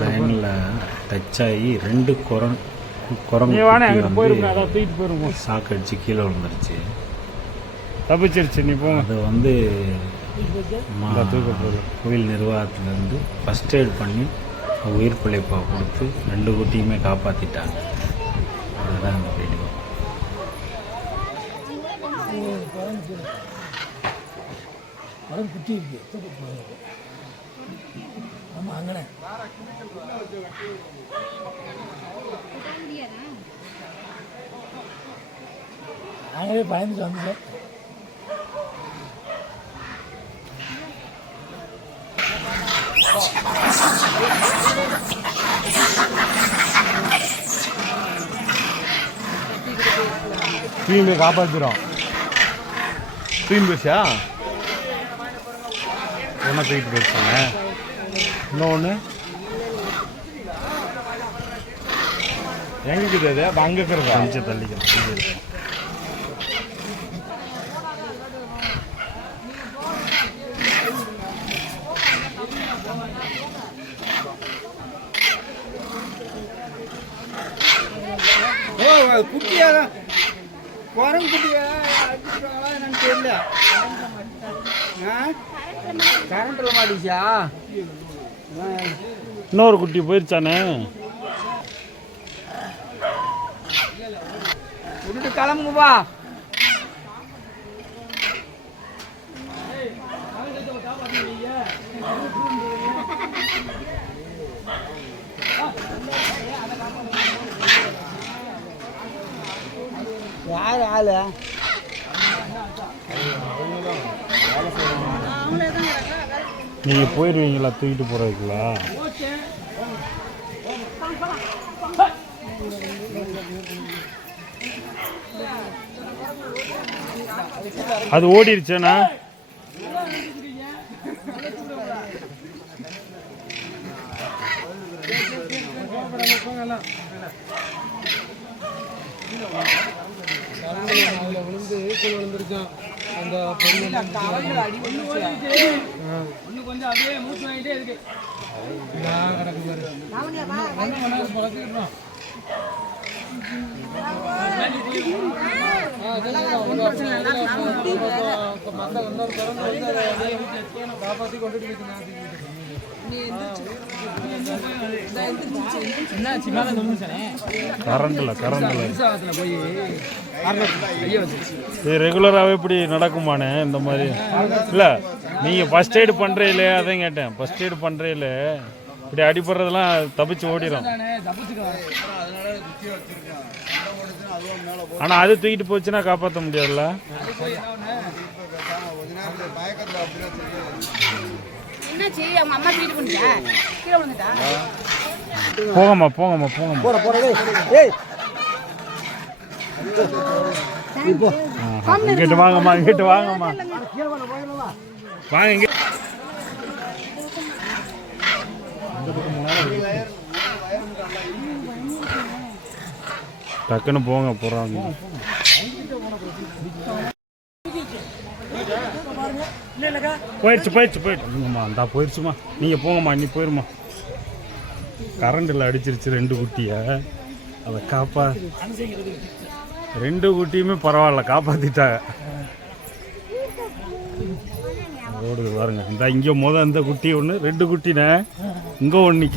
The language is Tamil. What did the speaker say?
லைனில் டச் ஆகி 2 குரங்கு சாக்கு அடிச்சு கீழே விழுந்துருச்சு. தப்பிச்சிருச்சு. நீ போ. அது வந்து கோவில் நிர்வாகத்திலேருந்து ஃபஸ்ட் எய்ட் பண்ணி உயிர் பிழைப்பை கொடுத்து 2 குட்டியுமே காப்பாற்றிட்டாங்க. அதுதான் இந்த வீடியோ. குட்டி இருக்கு. ஆமாம், அங்கே நாங்களே பயந்துட்டு வந்தோம். தூய்மை காப்பாற்றுறோம். தூய்மை போச்சா? ஒன்றா தூக்கிட்டு போயிருக்காங்க. இன்னொன்று எங்கே இருக்குது? அது அப்போ அங்கே இருக்கிறதா? கொஞ்சம் தள்ளிக்கிறேன். குட்டியாக குரங்கு குட்டியா என்னன்னு தெரியல. கரண்ட்டில் மாட்டிச்சா? இன்னொரு குட்டி போயிருச்சானே. விட்டுட்டு கிளம்புவா. யார் ஆளு? நீங்கள் போயிடுவீங்களா தூக்கிட்டு போகிறதுக்குள்ளா? அது ஓடிடுச்சேண்ணா. அதில் விழுந்து கீழே விழுந்துருக்கான். அந்த இன்னும் கொஞ்சம் அப்படியே மூச்சு வாங்கிட்டே இருக்கு. கிடக்கு காப்பாற்றி கொண்டுட்டு ரெகுலராகவே இப்படி நடக்குமானே இந்த மாதிரி? இல்லை, நீங்கள் ஃபஸ்ட் எய்டு பண்ணுறீங்களே, அதான் கேட்டேன். ஃபஸ்ட் எய்டு பண்ணுறீங்களே, இப்படி அடிப்படுறதெல்லாம் தப்பிச்சு ஓடிடும். ஆனால் அது தூக்கிட்டு போச்சுன்னா காப்பாற்ற முடியாதுல்ல. போங்கம்மா போங்கம்மா போங்கம்மா. இங்கிட்டு வாங்கம்மா, இங்கிட்டு வாங்கம்மா, வாங்க இங்க. டக்குன்னு போங்க போறாங்க. போயிடுச்சு போயிடுச்சு போயிடுச்சுங்கம்மா. அந்த போயிடுச்சுமா. நீங்கள் போங்கம்மா, நீ போயிருமா. கரண்டில் அடிச்சிருச்சு 2 குட்டியை. அதை 2 குட்டியுமே பரவாயில்ல, காப்பாற்றிட்டாங்க. ஓடுது பாருங்க. இந்த இங்கே இந்த குட்டி ஒன்று, 2 குட்டினே இங்கே ஒன்று.